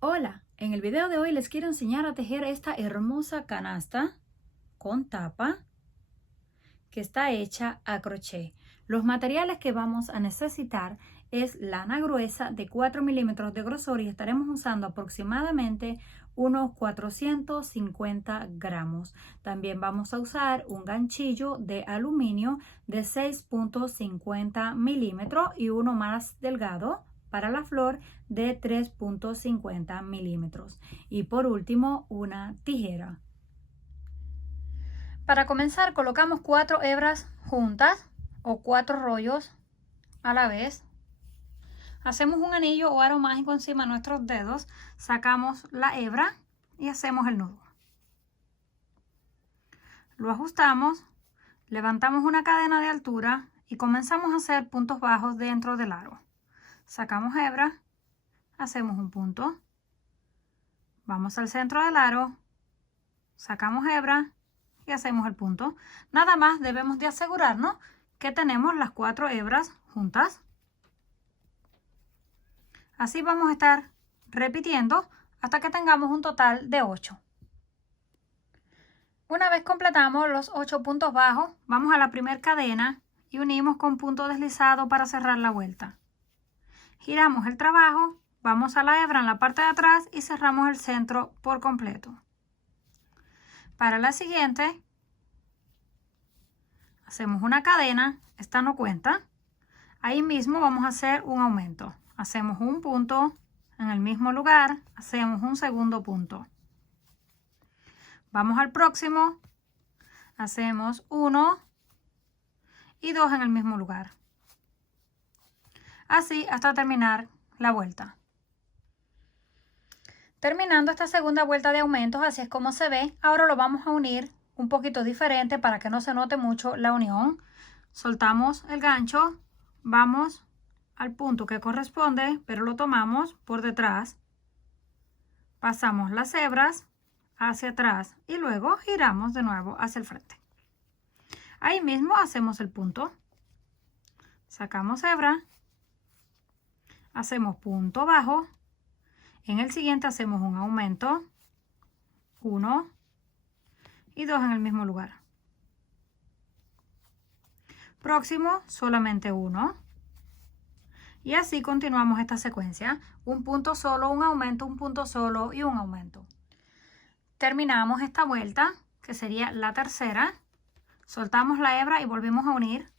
Hola, en el video de hoy les quiero enseñar a tejer esta hermosa canasta con tapa que está hecha a crochet. Los materiales que vamos a necesitar es lana gruesa de 4 milímetros de grosor y estaremos usando aproximadamente unos 450 gramos. También vamos a usar un ganchillo de aluminio de 6.50 milímetros y uno más delgado para la flor de 3.50 milímetros. Y por último, una tijera. Para comenzar, colocamos 4 hebras juntas o 4 rollos a la vez. Hacemos un anillo o aro mágico encima de nuestros dedos, sacamos la hebra y hacemos el nudo. Lo ajustamos, levantamos una cadena de altura y comenzamos a hacer puntos bajos dentro del aro. Sacamos hebra, hacemos un punto, vamos al centro del aro, sacamos hebra y hacemos el punto. Nada más debemos de asegurarnos que tenemos las 4 hebras juntas. Así vamos a estar repitiendo hasta que tengamos un total de 8. Una vez completamos los 8 puntos bajos, vamos a la primera cadena y unimos con punto deslizado para cerrar la vuelta. Giramos el trabajo, vamos a la hebra en la parte de atrás y cerramos el centro por completo. Para la siguiente, hacemos una cadena, esta no cuenta. Ahí mismo vamos a hacer un aumento. Hacemos un punto en el mismo lugar, hacemos un segundo punto. Vamos al próximo, hacemos 1 y 2 en el mismo lugar. Así hasta terminar la vuelta. Terminando esta segunda vuelta de aumentos, así es como se ve. Ahora lo vamos a unir un poquito diferente para que no se note mucho la unión. Soltamos el gancho, vamos al punto que corresponde, pero lo tomamos por detrás. Pasamos las hebras hacia atrás y luego giramos de nuevo hacia el frente. Ahí mismo hacemos el punto. Sacamos hebra. Hacemos punto bajo, en el siguiente hacemos un aumento, 1 y 2 en el mismo lugar. Próximo, solamente 1. Y así continuamos esta secuencia, un punto solo, un aumento, un punto solo y un aumento. Terminamos esta vuelta, que sería la tercera, soltamos la hebra y volvemos a unir.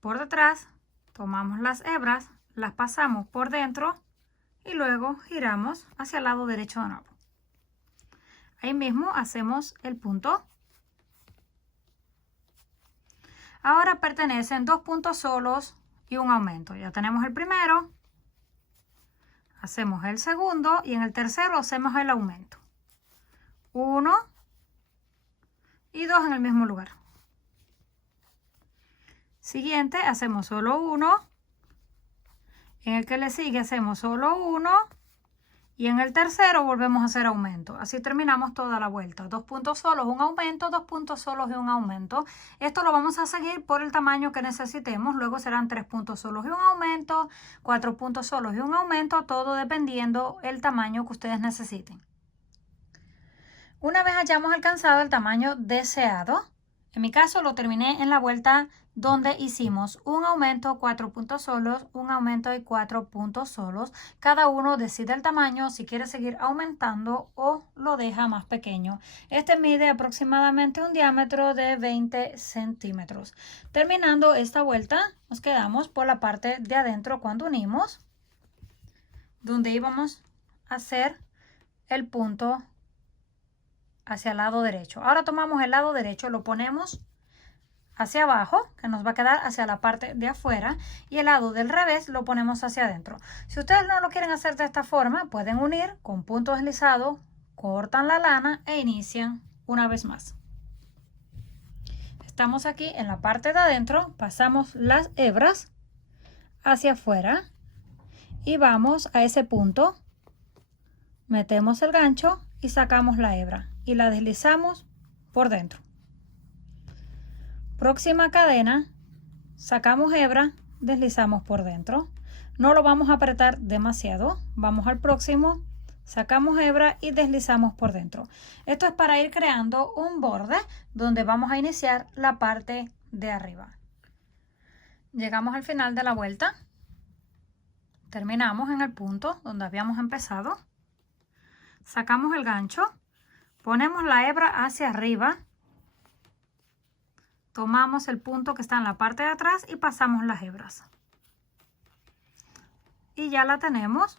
Por detrás, tomamos las hebras, las pasamos por dentro y luego giramos hacia el lado derecho de nuevo. Ahí mismo hacemos el punto. Ahora pertenecen 2 puntos solos y un aumento. Ya tenemos el primero, hacemos el segundo y en el tercero hacemos el aumento. 1 y 2 en el mismo lugar. Siguiente, hacemos solo 1. En el que le sigue hacemos solo 1. Y en el tercero volvemos a hacer aumento. Así terminamos toda la vuelta. 2 puntos solos, un aumento, 2 puntos solos y un aumento. Esto lo vamos a seguir por el tamaño que necesitemos. Luego serán 3 puntos solos y un aumento, 4 puntos solos y un aumento, todo dependiendo el tamaño que ustedes necesiten. Una vez hayamos alcanzado el tamaño deseado, en mi caso lo terminé en la vuelta donde hicimos un aumento, 4 puntos solos, un aumento y 4 puntos solos. Cada uno decide el tamaño, si quiere seguir aumentando o lo deja más pequeño. Este mide aproximadamente un diámetro de 20 centímetros. Terminando esta vuelta, nos quedamos por la parte de adentro cuando unimos, donde íbamos a hacer el punto hacia el lado derecho. Ahora tomamos el lado derecho, lo ponemos hacia abajo, que nos va a quedar hacia la parte de afuera, y el lado del revés lo ponemos hacia adentro. Si ustedes no lo quieren hacer de esta forma, pueden unir con punto deslizado, cortan la lana e inician una vez más. Estamos aquí en la parte de adentro, pasamos las hebras hacia afuera y vamos a ese punto, metemos el gancho y sacamos la hebra y la deslizamos por dentro. Próxima cadena, sacamos hebra, deslizamos por dentro. No lo vamos a apretar demasiado. Vamos al próximo, sacamos hebra y deslizamos por dentro. Esto es para ir creando un borde donde vamos a iniciar la parte de arriba. Llegamos al final de la vuelta. Terminamos en el punto donde habíamos empezado. Sacamos el gancho, ponemos la hebra hacia arriba, tomamos el punto que está en la parte de atrás y pasamos las hebras. Y ya la tenemos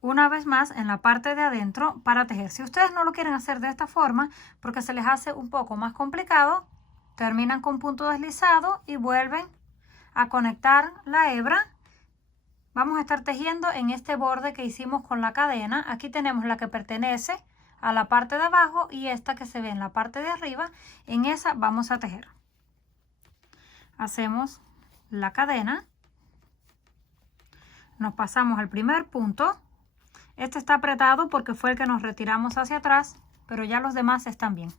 una vez más en la parte de adentro para tejer. Si ustedes no lo quieren hacer de esta forma porque se les hace un poco más complicado, terminan con punto deslizado y vuelven a conectar la hebra. Vamos a estar tejiendo en este borde que hicimos con la cadena. Aquí tenemos la que pertenece a la parte de abajo y esta que se ve en la parte de arriba. En esa vamos a tejer. Hacemos la cadena. Nos pasamos al primer punto. Este está apretado porque fue el que nos retiramos hacia atrás, pero ya los demás están bien.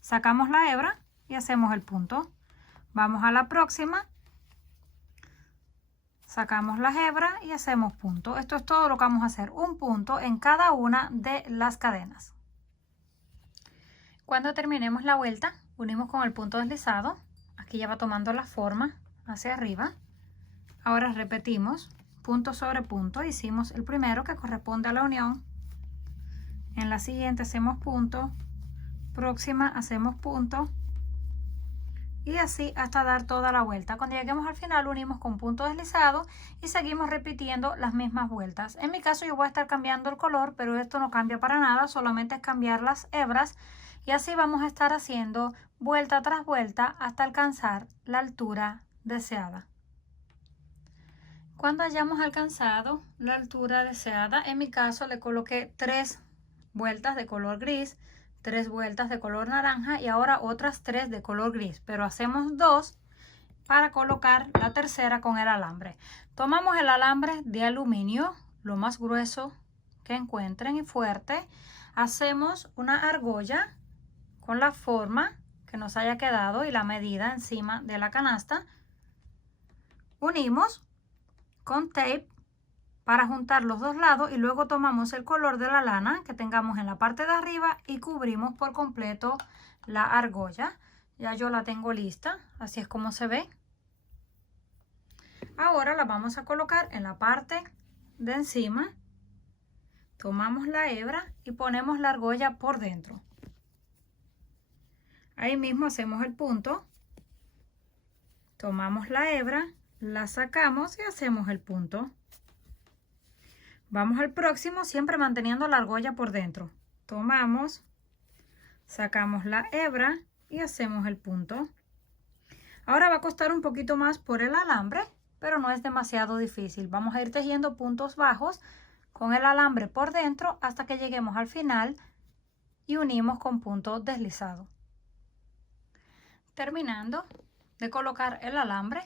Sacamos la hebra y hacemos el punto. Vamos a la próxima. Sacamos la hebra y hacemos punto. Esto es todo lo que vamos a hacer, un punto en cada una de las cadenas. Cuando terminemos la vuelta, unimos con el punto deslizado. Aquí ya va tomando la forma hacia arriba. Ahora repetimos punto sobre punto. Hicimos el primero que corresponde a la unión. En la siguiente hacemos punto. Próxima hacemos punto. Y así hasta dar toda la vuelta. Cuando lleguemos al final unimos con punto deslizado y seguimos repitiendo las mismas vueltas. En mi caso yo voy a estar cambiando el color, pero esto no cambia para nada, solamente es cambiar las hebras. Y así vamos a estar haciendo vuelta tras vuelta hasta alcanzar la altura deseada. Cuando hayamos alcanzado la altura deseada, en mi caso le coloqué 3 vueltas de color gris, 3 vueltas de color naranja y ahora otras 3 de color gris, pero hacemos 2 para colocar la tercera con el alambre. Tomamos el alambre de aluminio, lo más grueso que encuentren y fuerte. Hacemos una argolla con la forma que nos haya quedado y la medida encima de la canasta. Unimos con tape para juntar los dos lados y luego tomamos el color de la lana que tengamos en la parte de arriba y cubrimos por completo la argolla. Ya yo la tengo lista, así es como se ve. Ahora la vamos a colocar en la parte de encima. Tomamos la hebra y ponemos la argolla por dentro. Ahí mismo hacemos el punto. Tomamos la hebra, la sacamos y hacemos el punto. Vamos al próximo, siempre manteniendo la argolla por dentro. Tomamos, sacamos la hebra y hacemos el punto. Ahora va a costar un poquito más por el alambre, pero no es demasiado difícil. Vamos a ir tejiendo puntos bajos con el alambre por dentro hasta que lleguemos al final y unimos con punto deslizado. Terminando de colocar el alambre,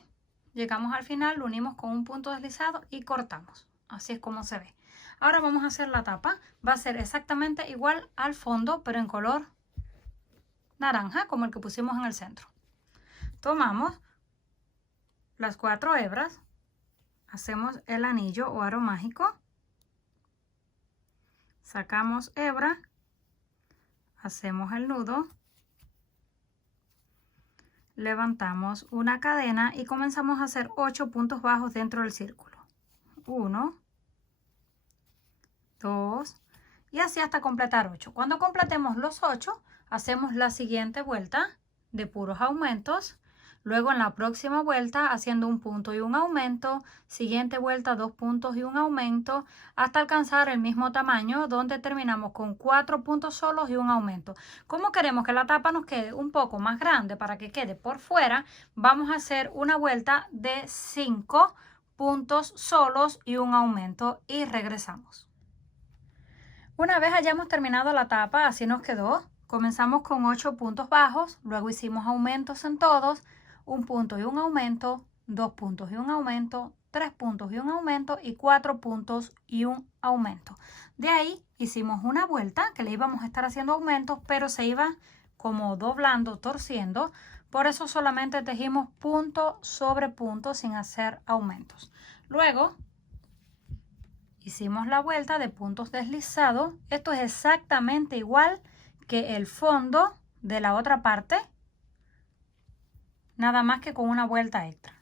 llegamos al final, lo unimos con un punto deslizado y cortamos. Así es como se ve. Ahora vamos a hacer la tapa. Va a ser exactamente igual al fondo, pero en color naranja, como el que pusimos en el centro. Tomamos las 4 hebras, hacemos el anillo o aro mágico, sacamos hebra, hacemos el nudo, levantamos una cadena y comenzamos a hacer 8 puntos bajos dentro del círculo. 1, 2 y así hasta completar 8. Cuando completemos los 8, hacemos la siguiente vuelta de puros aumentos. Luego en la próxima vuelta haciendo un punto y un aumento. Siguiente vuelta 2 puntos y un aumento hasta alcanzar el mismo tamaño donde terminamos con 4 puntos solos y un aumento. Como queremos que la tapa nos quede un poco más grande para que quede por fuera, vamos a hacer una vuelta de 5 puntos solos y un aumento y regresamos. Una vez hayamos terminado la tapa, así nos quedó. Comenzamos con 8 puntos bajos, luego hicimos aumentos en todos, un punto y un aumento, 2 puntos y un aumento, 3 puntos y un aumento y 4 puntos y un aumento. De ahí hicimos una vuelta que le íbamos a estar haciendo aumentos, pero se iba como doblando, torciendo. Por eso solamente tejimos punto sobre punto sin hacer aumentos. Luego Hicimos la vuelta de puntos deslizados. Esto es exactamente igual que el fondo de la otra parte, nada más que con una vuelta extra.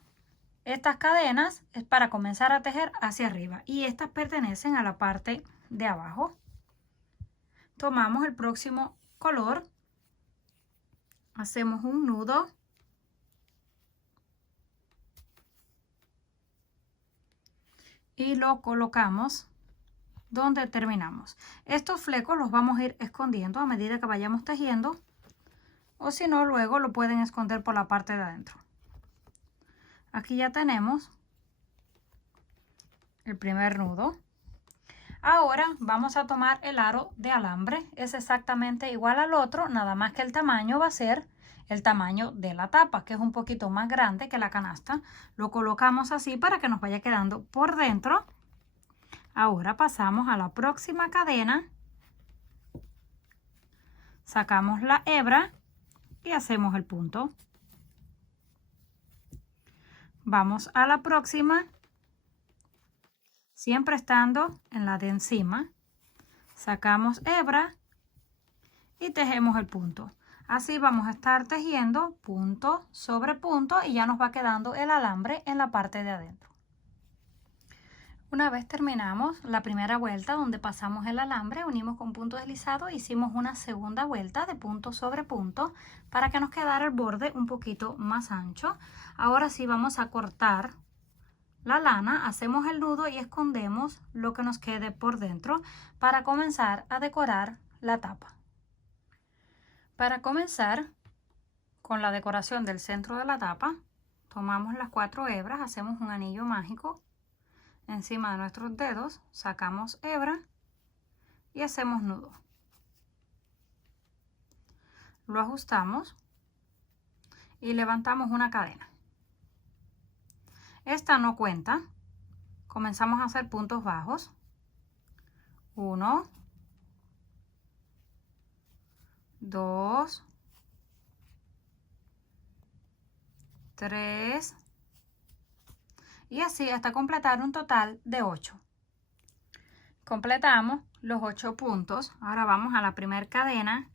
Estas cadenas es para comenzar a tejer hacia arriba y estas pertenecen a la parte de abajo. Tomamos el próximo color, hacemos un nudo y lo colocamos donde terminamos. Estos flecos los vamos a ir escondiendo a medida que vayamos tejiendo, o si no, luego lo pueden esconder por la parte de adentro. Aquí ya tenemos el primer nudo. Ahora vamos a tomar el aro de alambre. Es exactamente igual al otro, nada más que el tamaño va a ser el tamaño de la tapa, que es un poquito más grande que la canasta. Lo colocamos así para que nos vaya quedando por dentro. Ahora pasamos a la próxima cadena, sacamos la hebra y hacemos el punto. Vamos a la próxima, siempre estando en la de encima, sacamos hebra y tejemos el punto. Así vamos a estar tejiendo punto sobre punto y ya nos va quedando el alambre en la parte de adentro. Una vez terminamos la primera vuelta donde pasamos el alambre, unimos con punto deslizado, hicimos una segunda vuelta de punto sobre punto para que nos quedara el borde un poquito más ancho. Ahora sí vamos a cortar la lana, hacemos el nudo y escondemos lo que nos quede por dentro para comenzar a decorar la tapa. Para comenzar con la decoración del centro de la tapa, tomamos las 4 hebras, hacemos un anillo mágico. Encima de nuestros dedos sacamos hebra y hacemos nudo. Lo ajustamos y levantamos una cadena. Esta no cuenta. Comenzamos a hacer puntos bajos. 1, 2, 3, y así hasta completar un total de 8. Completamos los 8 puntos. Ahora vamos a la primera cadena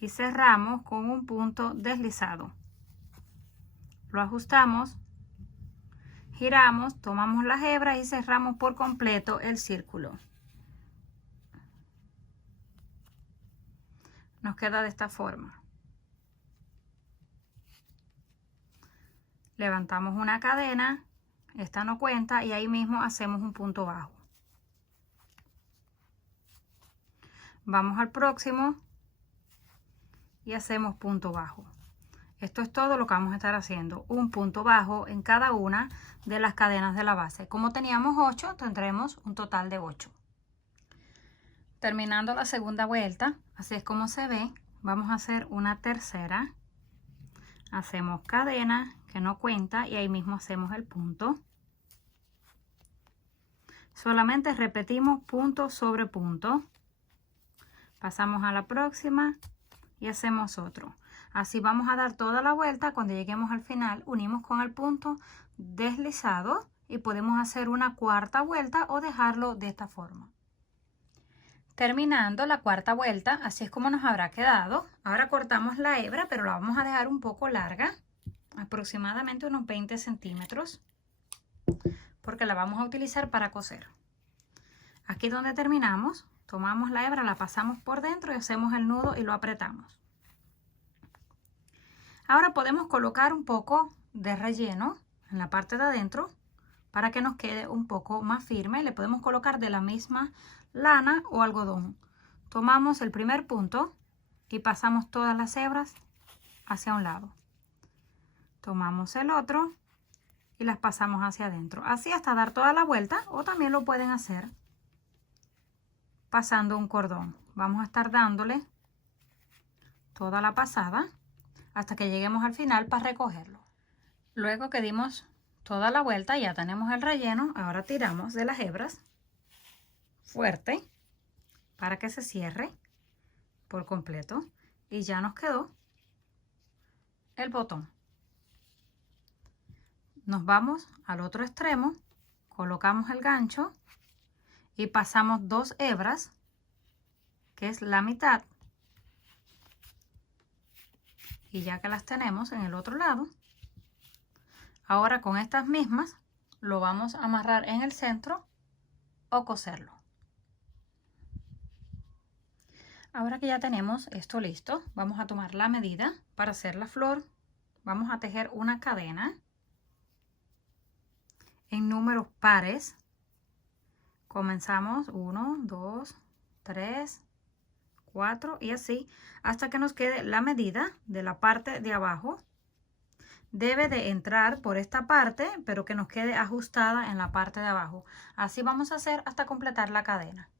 y cerramos con un punto deslizado. Lo ajustamos, giramos, tomamos las hebras y cerramos por completo el círculo. Nos queda de esta forma. Levantamos una cadena, esta no cuenta, y ahí mismo hacemos un punto bajo. Vamos al próximo y hacemos punto bajo. Esto es todo lo que vamos a estar haciendo, un punto bajo en cada una de las cadenas de la base. Como teníamos 8, tendremos un total de 8. Terminando la segunda vuelta, así es como se ve, vamos a hacer una tercera. Hacemos cadena que no cuenta y ahí mismo hacemos el punto. Solamente repetimos punto sobre punto. Pasamos a la próxima y hacemos otro. Así vamos a dar toda la vuelta. Cuando lleguemos al final, unimos con el punto deslizado y podemos hacer una cuarta vuelta o dejarlo de esta forma. Terminando la cuarta vuelta, así es como nos habrá quedado. Ahora cortamos la hebra, pero la vamos a dejar un poco larga, aproximadamente unos 20 centímetros, porque la vamos a utilizar para coser. Aquí donde terminamos, tomamos la hebra, la pasamos por dentro y hacemos el nudo y lo apretamos. Ahora podemos colocar un poco de relleno en la parte de adentro para que nos quede un poco más firme. Le podemos colocar de la misma lana o algodón. Tomamos el primer punto y pasamos todas las hebras hacia un lado. Tomamos el otro y las pasamos hacia adentro. Así hasta dar toda la vuelta, o también lo pueden hacer pasando un cordón. Vamos a estar dándole toda la pasada hasta que lleguemos al final para recogerlo. Luego que dimos toda la vuelta, ya tenemos el relleno. Ahora tiramos de las hebras fuerte para que se cierre por completo y ya nos quedó el botón. Nos vamos al otro extremo, colocamos el gancho y pasamos 2 hebras, que es la mitad, y ya que las tenemos en el otro lado, ahora con estas mismas lo vamos a amarrar en el centro o coserlo. Ahora que ya tenemos esto listo, vamos a tomar la medida para hacer la flor. Vamos a tejer una cadena en números pares. Comenzamos 1, 2, 3, 4 y así hasta que nos quede la medida de la parte de abajo. Debe de entrar por esta parte, pero que nos quede ajustada en la parte de abajo. Así vamos a hacer hasta completar la cadena.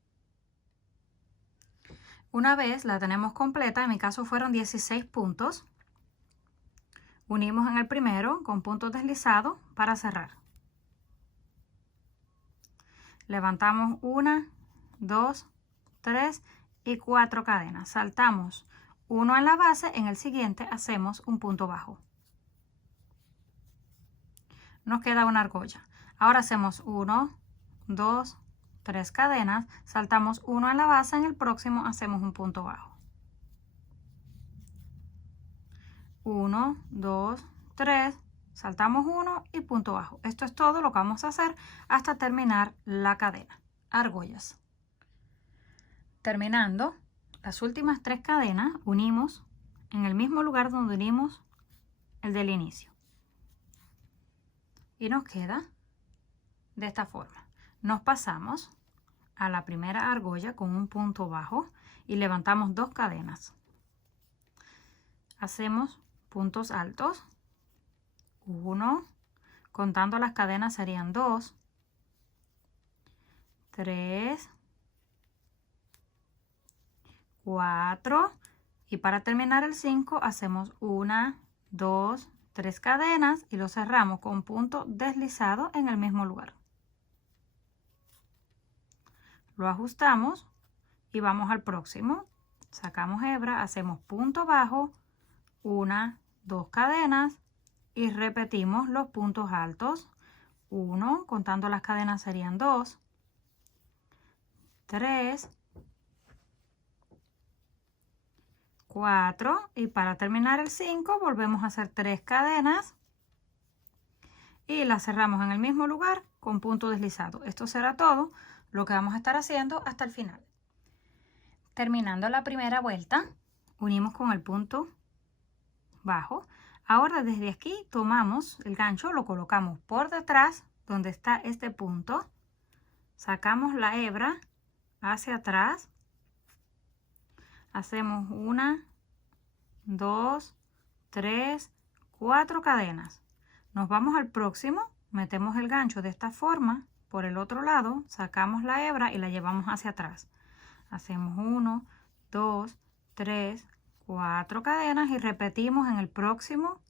Una vez la tenemos completa, en mi caso fueron 16 puntos, unimos en el primero con puntos deslizados para cerrar. Levantamos 1, 2, 3 y 4 cadenas. Saltamos uno en la base, en el siguiente hacemos un punto bajo. Nos queda una argolla. Ahora hacemos 1, 2, 3 cadenas, saltamos uno en la base, en el próximo hacemos un punto bajo. 1, 2, 3, saltamos uno y punto bajo. Esto es todo lo que vamos a hacer hasta terminar la cadena. Argollas. Terminando las últimas 3 cadenas, unimos en el mismo lugar donde unimos el del inicio. Y nos queda de esta forma. Nos pasamos a la primera argolla con un punto bajo y levantamos 2 cadenas. Hacemos puntos altos. 1, contando las cadenas serían 2, 3, 4 y para terminar el 5 hacemos 1, 2, 3 cadenas y lo cerramos con punto deslizado en el mismo lugar. Lo ajustamos y vamos al próximo. Sacamos hebra, hacemos punto bajo, 1, 2 cadenas y repetimos los puntos altos. 1, contando las cadenas serían 2, 3, 4 y para terminar el 5 volvemos a hacer 3 cadenas y las cerramos en el mismo lugar con punto deslizado. Esto será todo lo que vamos a estar haciendo hasta el final. Terminando la primera vuelta, unimos con el punto bajo. Ahora desde aquí tomamos el gancho, lo colocamos por detrás donde está este punto, sacamos la hebra hacia atrás, hacemos 1, 2, 3, 4 cadenas. Nos vamos al próximo, metemos el gancho de esta forma por el otro lado, sacamos la hebra y la llevamos hacia atrás. Hacemos 1, 2, 3, 4 cadenas y repetimos en el próximo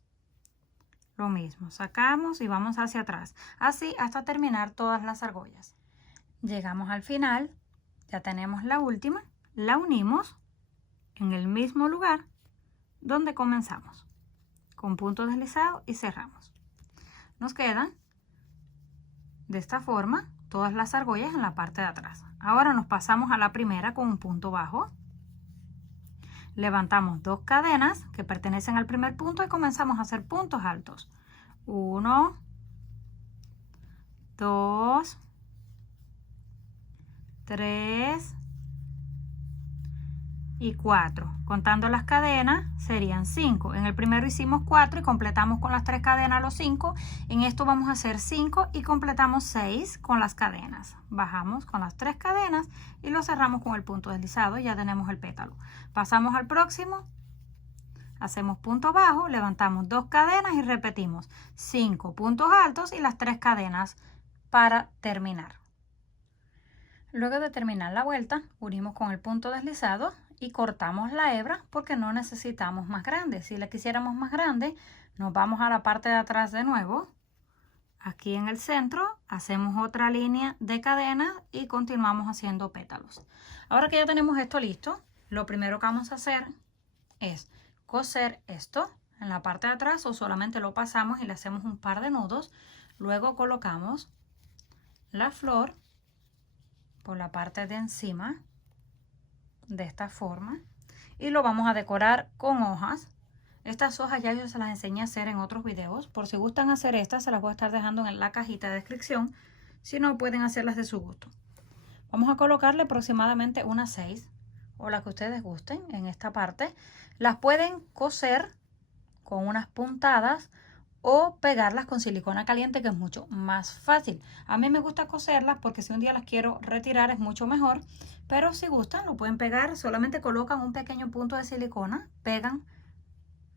lo mismo. Sacamos y vamos hacia atrás. Así hasta terminar todas las argollas. Llegamos al final, ya tenemos la última, la unimos en el mismo lugar donde comenzamos, con punto deslizado y cerramos. Nos quedan de esta forma todas las argollas en la parte de atrás. Ahora nos pasamos a la primera con un punto bajo. Levantamos 2 cadenas que pertenecen al primer punto y comenzamos a hacer puntos altos. 1, 2, 3 y 4. Contando las cadenas serían 5. En el primero hicimos 4 y completamos con las 3 cadenas los 5. En esto vamos a hacer 5 y completamos 6 con las cadenas. Bajamos con las 3 cadenas y lo cerramos con el punto deslizado y ya tenemos el pétalo. Pasamos al próximo. Hacemos punto bajo, levantamos 2 cadenas y repetimos 5 puntos altos y las 3 cadenas para terminar. Luego de terminar la vuelta, unimos con el punto deslizado y cortamos la hebra porque no necesitamos más grande. Si la quisiéramos más grande, nos vamos a la parte de atrás de nuevo. Aquí en el centro hacemos otra línea de cadena y continuamos haciendo pétalos. Ahora que ya tenemos esto listo, lo primero que vamos a hacer es coser esto en la parte de atrás o solamente lo pasamos y le hacemos un par de nudos. Luego colocamos la flor por la parte de encima, de esta forma. Y lo vamos a decorar con hojas. Estas hojas ya yo se las enseñé a hacer en otros videos. Por si gustan hacer estas, se las voy a estar dejando en la cajita de descripción. Si no, pueden hacerlas de su gusto. Vamos a colocarle aproximadamente unas 6 o las que ustedes gusten en esta parte. Las pueden coser con unas puntadas o pegarlas con silicona caliente, que es mucho más fácil. A mí me gusta coserlas porque si un día las quiero retirar es mucho mejor, pero si gustan lo pueden pegar. Solamente colocan un pequeño punto de silicona, pegan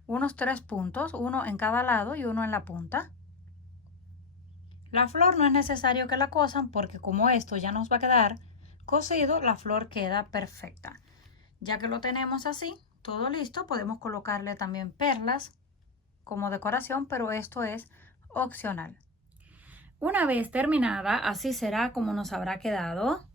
unos 3 puntos, uno en cada lado y uno en la punta. La flor no es necesario que la cosan porque como esto ya nos va a quedar cosido, la flor queda perfecta. Ya que lo tenemos así, todo listo, podemos colocarle también perlas como decoración, pero esto es opcional. Una vez terminada, así será como nos habrá quedado.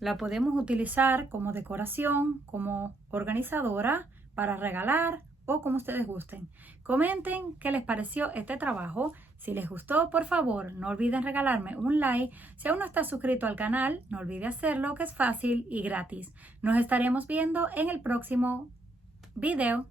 La podemos utilizar como decoración, como organizadora, para regalar o como ustedes gusten. Comenten qué les pareció este trabajo. Si les gustó, por favor, no olviden regalarme un like. Si aún no estás suscrito al canal, no olvide hacerlo, que es fácil y gratis. Nos estaremos viendo en el próximo video.